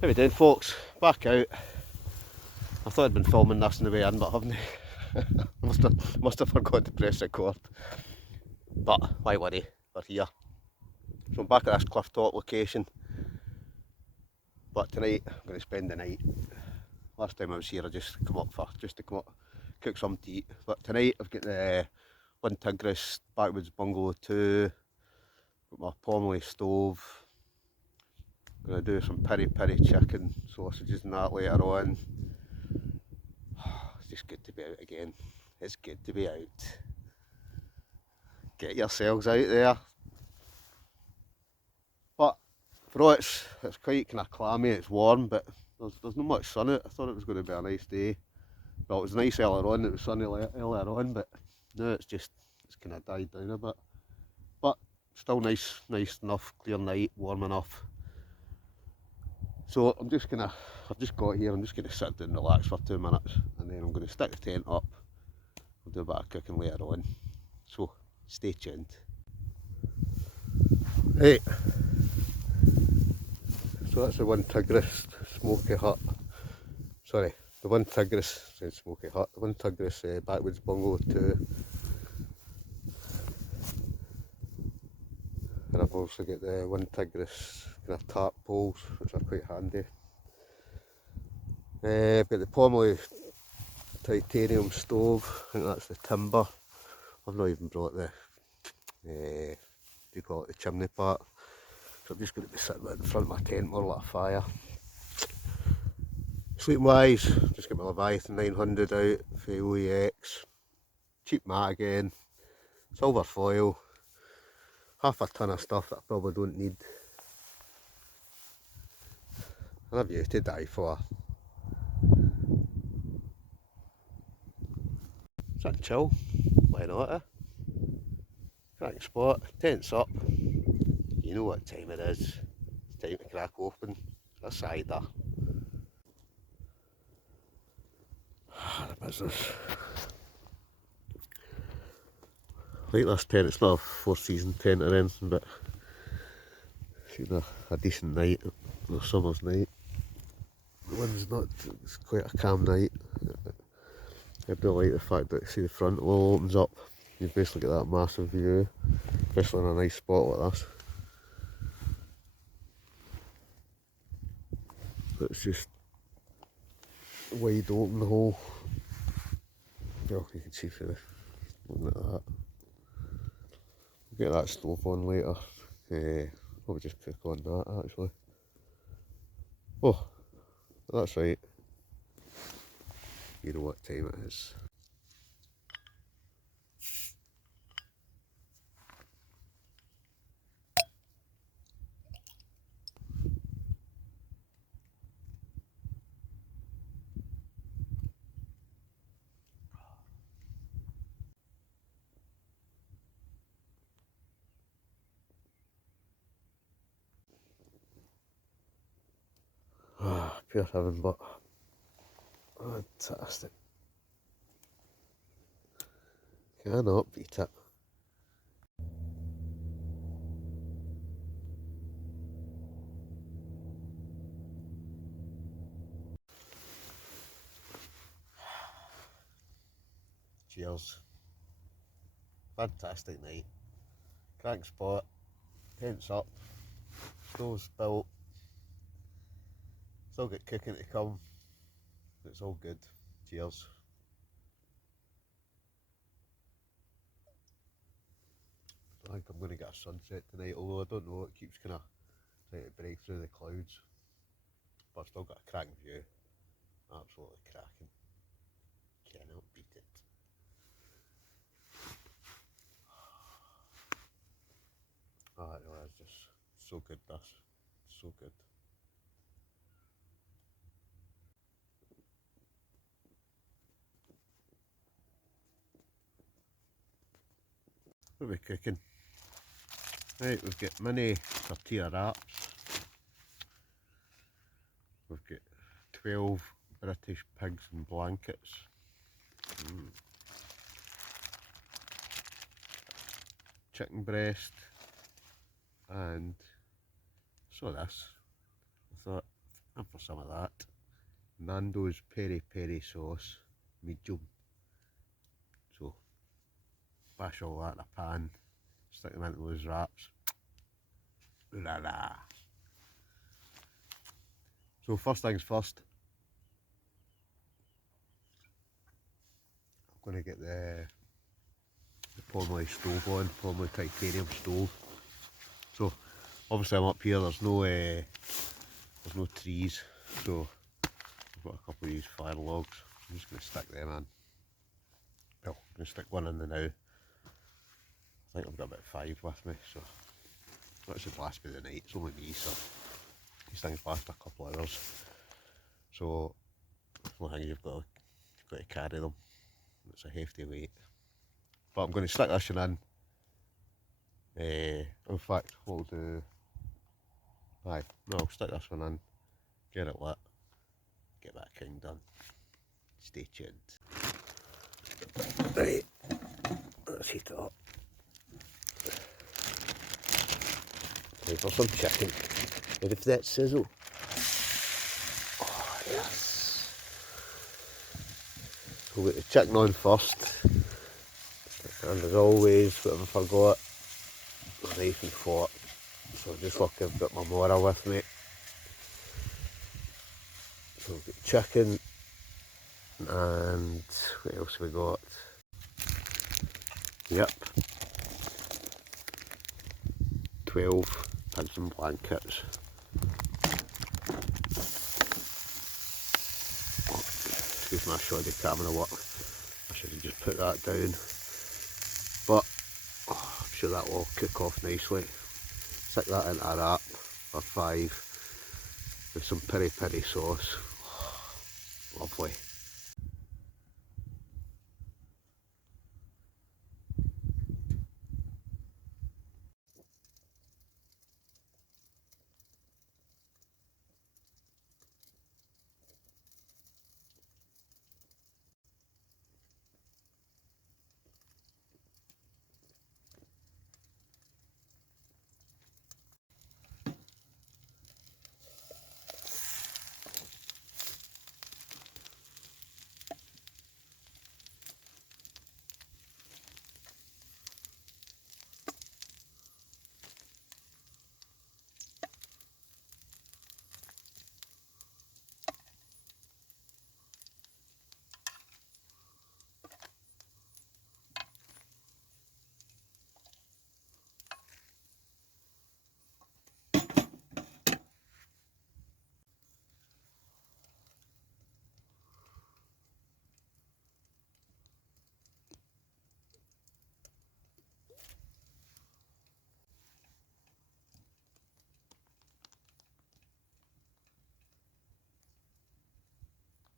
How we doing, folks? Back out. I thought I'd been filming this on the way in, but I haven't. must have forgot to press record. But why worry, we're here. So I'm back at this Clifftop location. But tonight I'm going to spend the night. Last time I was here I just to come up, cook something to eat. But tonight I've got the one Tigris Backwoods Bungalow 2, got my Pomoly stove. Gonna do some peri chicken sausages and that later on. It's just good to be out again. It's good to be out. Get yourselves out there. But for all it's quite kind of clammy, it's warm, but there's not much sun out. I thought it was going to be a nice day. Well, it was nice earlier on, it was sunny earlier on, but now it's kind of died down a bit. But still nice enough, clear night, warm enough. So I've just got here, I'm just going to sit down and relax for 2 minutes, and then I'm going to stick the tent up. We'll do a bit of cooking later on. So stay tuned. Right. So that's the one Tigris smoky hut. Sorry, the one Tigris, said smoky hut, the one Tigris Backwoods Bungalow 2. And I've also got the one Tigris kind of tarp poles, which are quite handy. I've got the Pomoly titanium stove, I think that's the timber. I've not even brought the, what do you call it, the chimney part. So I'm just going to be sitting in front of my tent more like a fire. Sleeping wise, just got my Leviathon 900 out for OEX. Cheap mat again, silver foil, half a ton of stuff that I probably don't need. And I've used to die for. Sit chill, why not eh? Cracking spot, tent's up. You know what time it is. It's time to crack open a cider. The business. Like this tent, it's not a 4-season tent or anything, but it's a decent night, a summer's night. The wind's not, it's quite a calm night. I do like the fact that you see the front wall opens up. You've basically got that massive view, especially in a nice spot like this. It's just wide open, the whole. Well, you can see through the, looking at that. We'll get that stove on later. Probably just cook on that actually. Oh, that's right. You know what time it is. Ah, pure heaven, but fantastic. Cannot beat it. Cheers. Fantastic night. Crank spot. Tent's up. Stove's built. Still got cooking to come. It's all good. Cheers. I think I'm going to get a sunset tonight, although I don't know, it keeps kind of trying to break through the clouds. But I've still got a cracking view. Absolutely cracking. Cannot beat it. Oh, it really is just so good, this. So good. What are we cooking? Right, we've got mini tortilla wraps. We've got 12 British pigs in blankets. Chicken breast. and saw this. I thought, I'm for some of that. Nando's peri peri sauce, medium. So bash all that in a pan, stick them into those wraps. Ooh la la. So first things first, I'm going to get the Pomoly stove on, Pomoly titanium stove. So obviously I'm up here, there's no trees, so I've got a couple of these fire logs. I'm just going to stick them in. Well, I'm going to stick one in the now. I think I've got about 5 with me, so that should last me the night. It's only me, so these things last a couple of hours. So the only thing you've got to carry them. It's a hefty weight. But I'm going to stick this one in. In fact, what I'll do, I'll stick this one in, get it lit, get that king done. Stay tuned. Right, let's heat it up. Time for some chicken. Ready for that sizzle? Oh yes. We'll get the chicken on first. And as always, whatever I forgot, a knife and fork. So just lucky I've got my mortar with me. So we've got chicken, and what else have we got? Yep, 12 pigs and blankets. Oh, excuse my shoddy camera work. I should have just put that down. But I'm sure that will cook off nicely. Stick that into a wrap for 5 with some peri peri sauce. Lovely.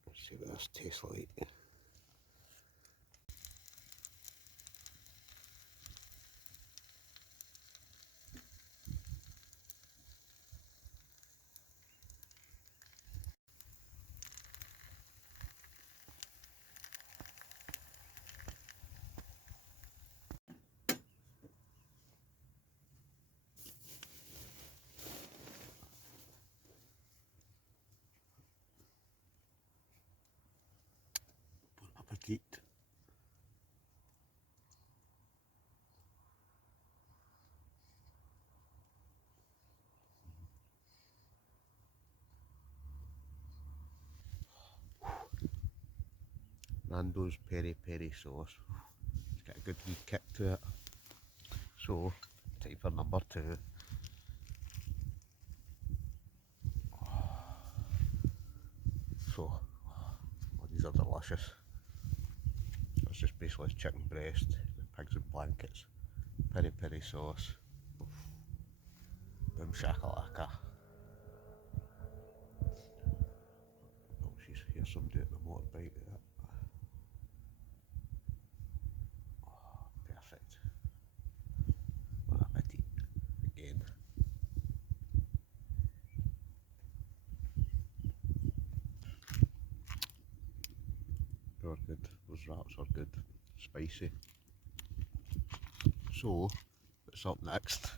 Let's see what this tastes like. Bon appetit. Nando's peri peri sauce. It's got a good wee kick to it. So, time for number 2. So, these are delicious. So it's just basically chicken breast, pigs and blankets, peri peri sauce. Boom shakalaka. Oh, here's somebody at the motorbike there. Oh, perfect. Bon appetit. Again. They are good. Those wraps are good. Spicy. So, what's up next?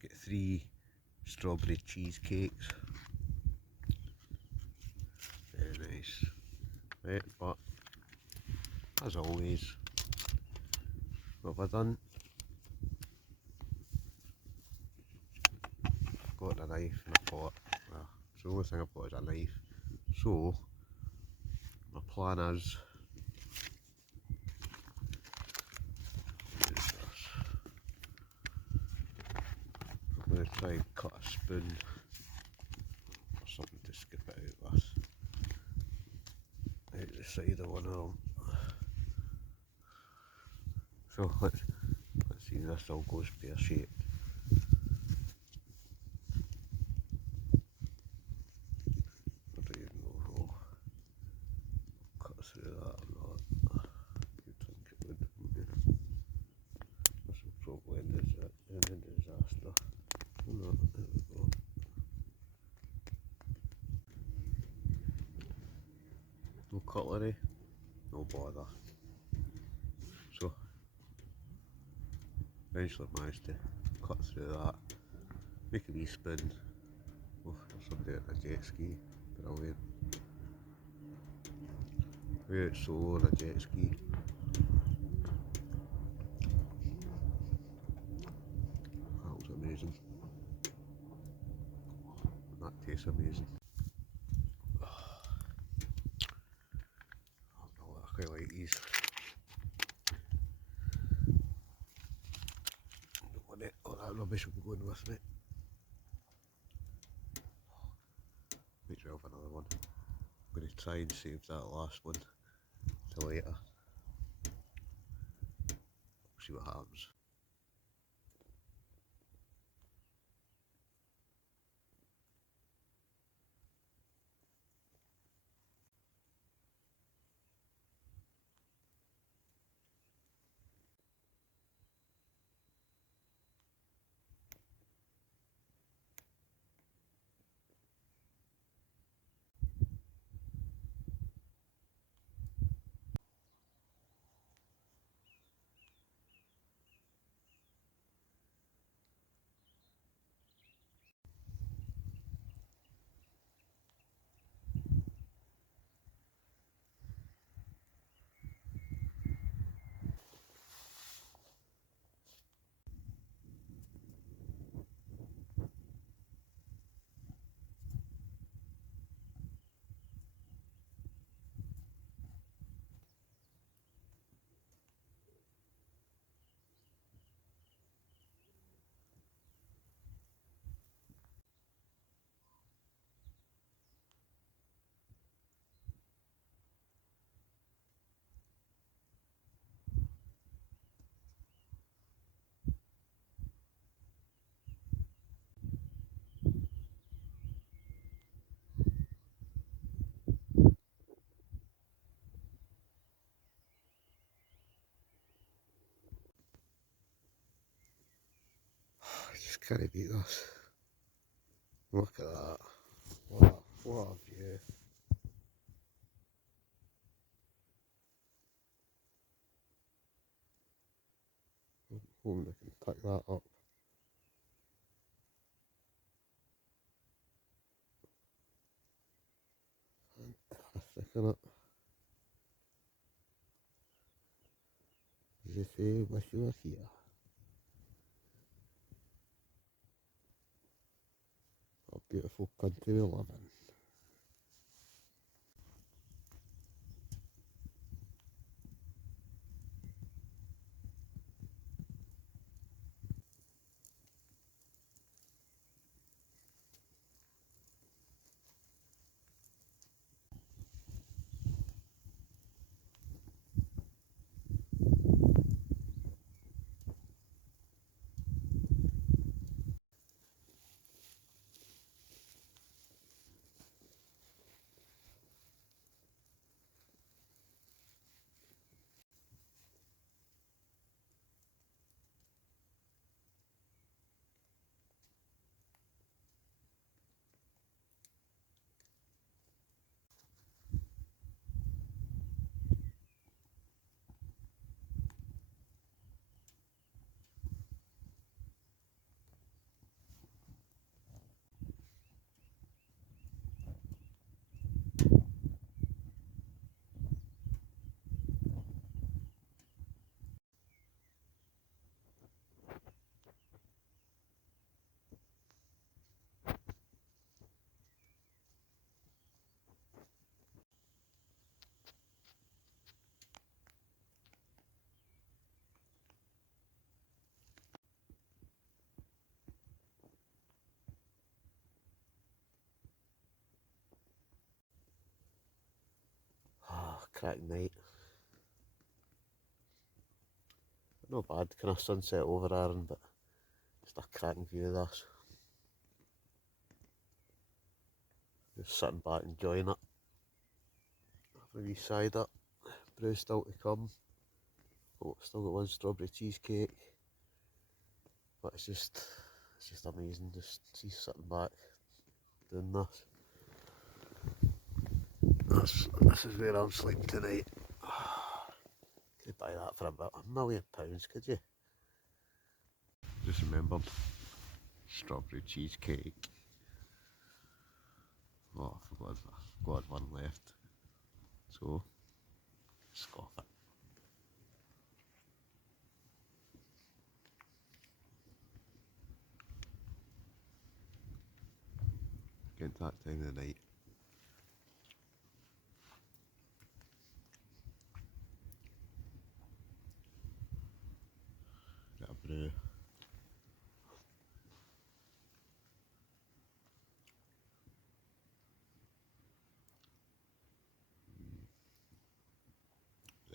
I've got 3 strawberry cheesecakes. Very nice. Right, but as always, what have I done? I've got a knife and a pot. Well, it's the only thing I've got is a knife. So, my plan is I'm going to try and cut a spoon or something to scoop it out with. Out the side of one of them. So let's see, this all goes pear shaped. I don't even know if I'll cut through that or not. You'd think it would. This will probably end in a disaster. No, there we go. No cutlery, no bother. So eventually managed to cut through that, make a wee spoon. Oh, there's somebody on a jet ski, brilliant. Way out solo on a jet ski. That was amazing. That tastes amazing. I quite like these. Don't want it. Oh, that rubbish will be going with me. Might try off another one. I'm going to try and save that last one till later. See what happens. I just can't beat this. Look at that. What a view. I'm hoping I can pick that up. Fantastic, isn't it? As they say, wish you were here. A beautiful country we live in. cracking night. Not bad, kind of sunset over Aaron, but just a cracking view of this. Just sitting back enjoying it. Have a wee side up. Brew still to come. Oh, still got one strawberry cheesecake. But it's just amazing, just see sitting back doing this. This is where I'm sleeping tonight. Could buy that for about £1,000,000, could you? Just remembered, strawberry cheesecake. Oh, I forgot one left. So, scoff it. Getting to that time of the night. Get a brew.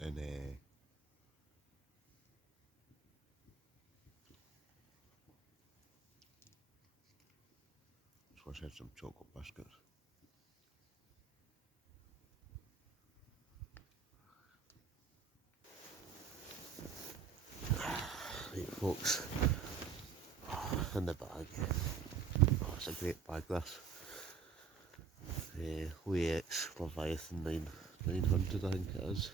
And so I had some chocolate biscuits. Right folks, in the bag. Oh, it's a great bag this. OEX Leviathon 900 I think it is.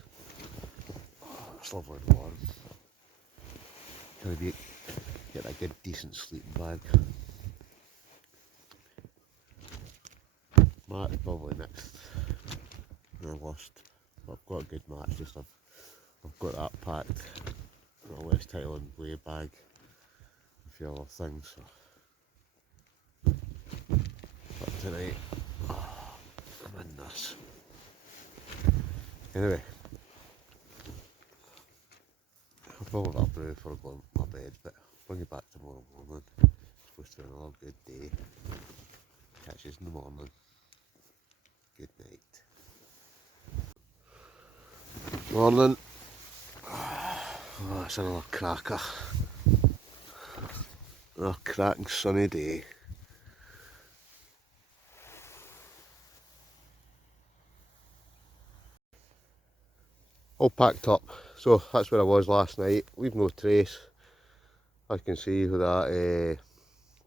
Oh, it's lovely and warm. Can I get a good decent sleeping bag. Mat is probably next. I lost. But I've got a good mat, just I've got that packed. A West Highland way bag. A few other things. So. But tonight, I'm in this. Anyway, I'll probably have a brew before I go to my bed, but I'll bring you back tomorrow morning. It's supposed to be another good day. Catch you in the morning. Good night. Morning. Oh, it's another cracker. Another cracking sunny day. All packed up, so that's where I was last night. Leave no trace. I can see with that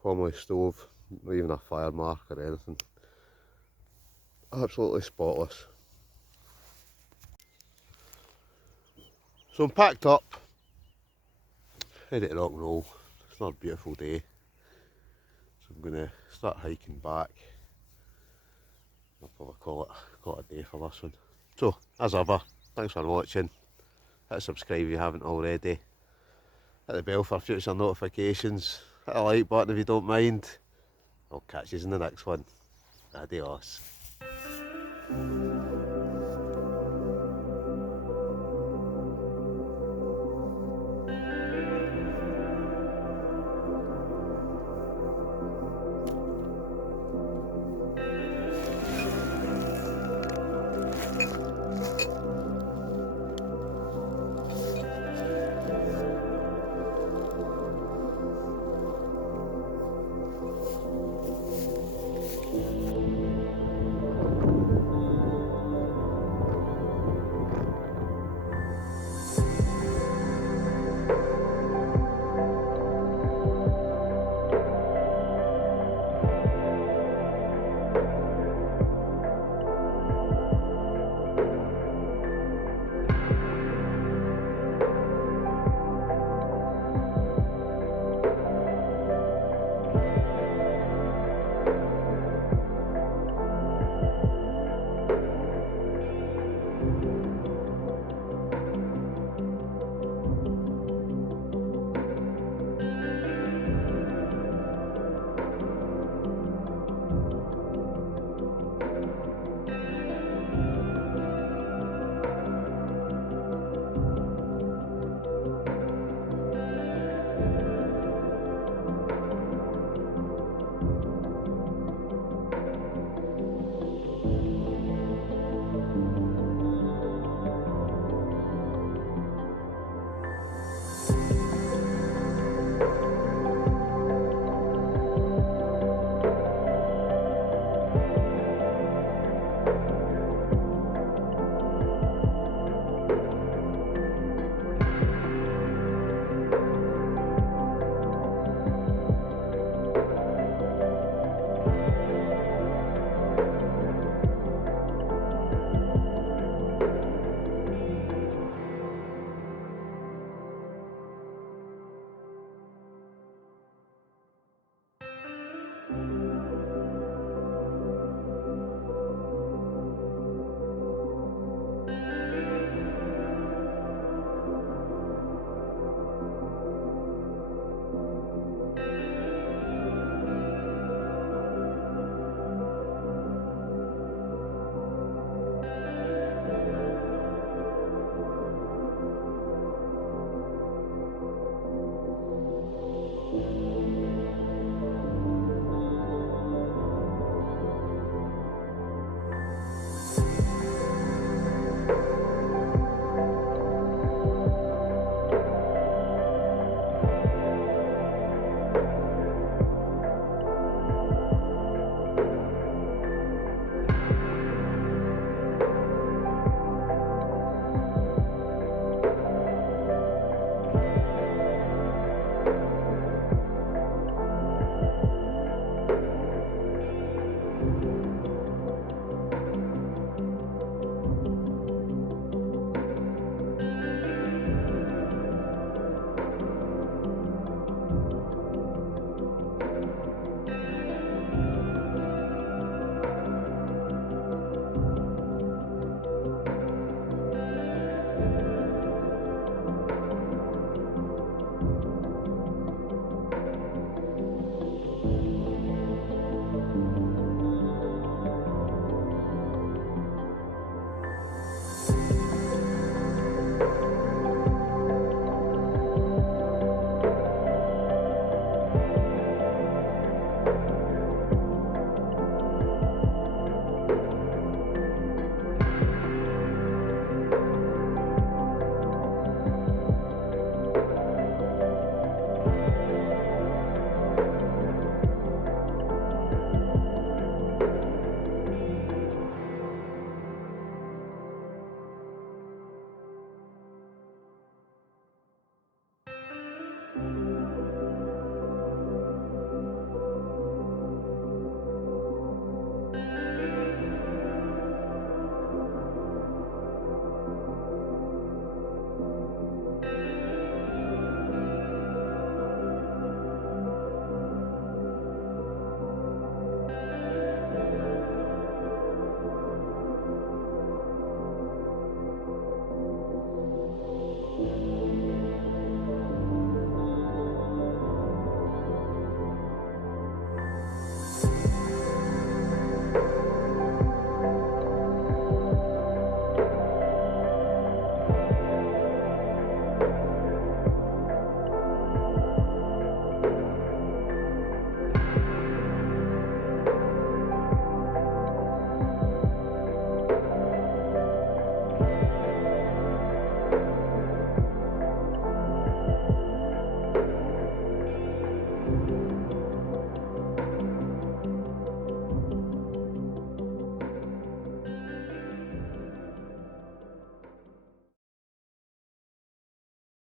Pomoly stove, not even a fire mark or anything. Absolutely spotless. So I'm packed up, ready to rock and roll. It's another beautiful day, so I'm going to start hiking back. I'll probably call it a day for this one. So, as ever, thanks for watching. Hit subscribe if you haven't already. Hit the bell for future notifications. Hit a like button if you don't mind. I'll catch you in the next one. Adios.